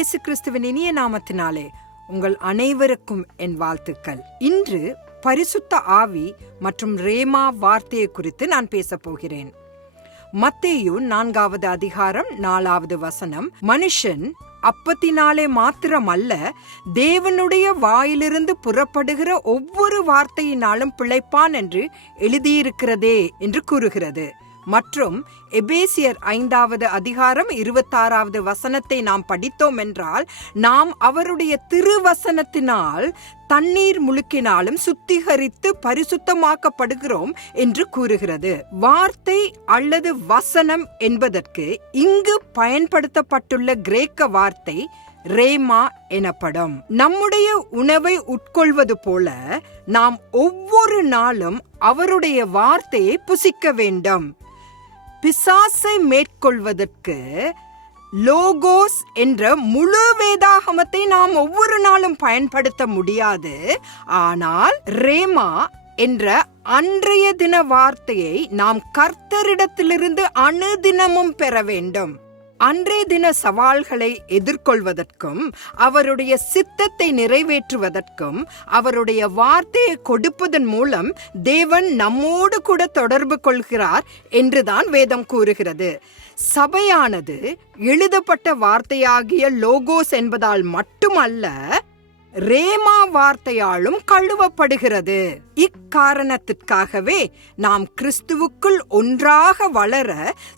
இயேசு கிறிஸ்துவின் இனிய நாமத்தினாலே உங்கள் அனைவருக்கும் என் வாழ்த்துக்கள். இன்று பரிசுத்த ஆவி மற்றும் ரேமா வார்த்தையை குறித்து நான் பேசப் போகிறேன். மத்தேயு 4வது அதிகாரம் 4வது வசனம், மனுஷன் அப்பத்தினாலே மாத்திரமல்ல, தேவனுடைய வாயிலிருந்து புறப்படுகிற ஒவ்வொரு வார்த்தையினாலும் பிழைப்பான் என்று எழுதியிருக்கிறதே என்று கூறுகிறது. மற்றும் எபேசியர் 5வது அதிகாரம் 26வது வசனத்தை நாம் படித்தோம் என்றால், நாம் அவருடைய திருவசனத்தினால் தண்ணீர் முழுக்கினாலும் சுத்திகரித்து பரிசுத்தமாக்கப்படுகிறோம் என்று கூறுகிறது. வார்த்தை அல்லது வசனம் என்பதற்கு இங்கு பயன்படுத்தப்பட்டுள்ள கிரேக்க வார்த்தை ரேமா எனப்படும். நம்முடைய உணவை உட்கொள்வது போல நாம் ஒவ்வொரு நாளும் அவருடைய வார்த்தையை புசிக்க வேண்டும். பிசாசை மேற்கொள்வதற்கு லோகோஸ் என்ற முழு வேதாகமத்தை நாம் ஒவ்வொரு நாளும் பயன்படுத்த முடியாது. ஆனால் ரேமா என்ற அன்றைய தின வார்த்தையை நாம் கர்த்தரிடத்திலிருந்து அனுதினமும் பெற வேண்டும். அன்றைய தின சவால்களை எதிர்கொள்வதற்கும் அவருடைய சித்தத்தை நிறைவேற்றுவதற்கும் அவருடைய வார்த்தையை கொடுப்பதன் மூலம் தேவன் நம்மோடு கூட தொடர்பு கொள்கிறார் என்றுதான் வேதம் கூறுகிறது. சபையானது எழுதப்பட்ட வார்த்தையாகிய லோகோஸ் என்பதால் மட்டுமல்ல, ரேமா வார்த்தையாலும் கழுவப்படுகிறது. இக்காரணத்திற்காகவே நாம் கிறிஸ்துவுக்குள் ஒன்றாக வளர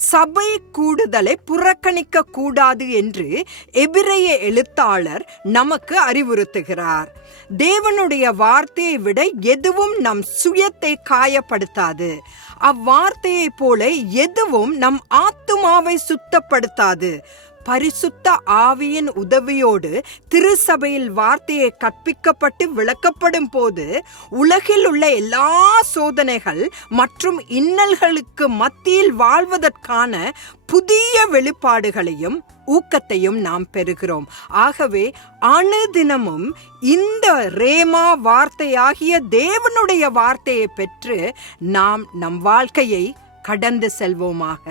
சபை கூடுதலை புறக்கணிக்க கூடாது என்று எபிரேய எழுத்தாளர் நமக்கு அறிவுறுத்துகிறார். தேவனுடைய வார்த்தையை விட எதுவும் நம் சுயத்தை காயப்படுத்தாது. அவ்வார்த்தையை போல எதுவும் நம் ஆத்துமாவை சுத்தப்படுத்தாது. பரிசுத்த ஆவியின் உதவியோடு திருச்சபையில் வார்த்தையை கற்பிக்கப்பட்டு விளக்கப்படும் போது உலகில் உள்ள எல்லா சோதனைகள் மற்றும் இன்னல்களுக்கு மத்தியில் வாழ்வதற்கான புதிய வெளிப்பாடுகளையும் ஊக்கத்தையும் நாம் பெறுகிறோம். ஆகவே அனுதினமும் இந்த ரேமா வார்த்தையாகிய தேவனுடைய வார்த்தையை பெற்று நாம் நம் வாழ்க்கையை கடந்து செல்வோமாக.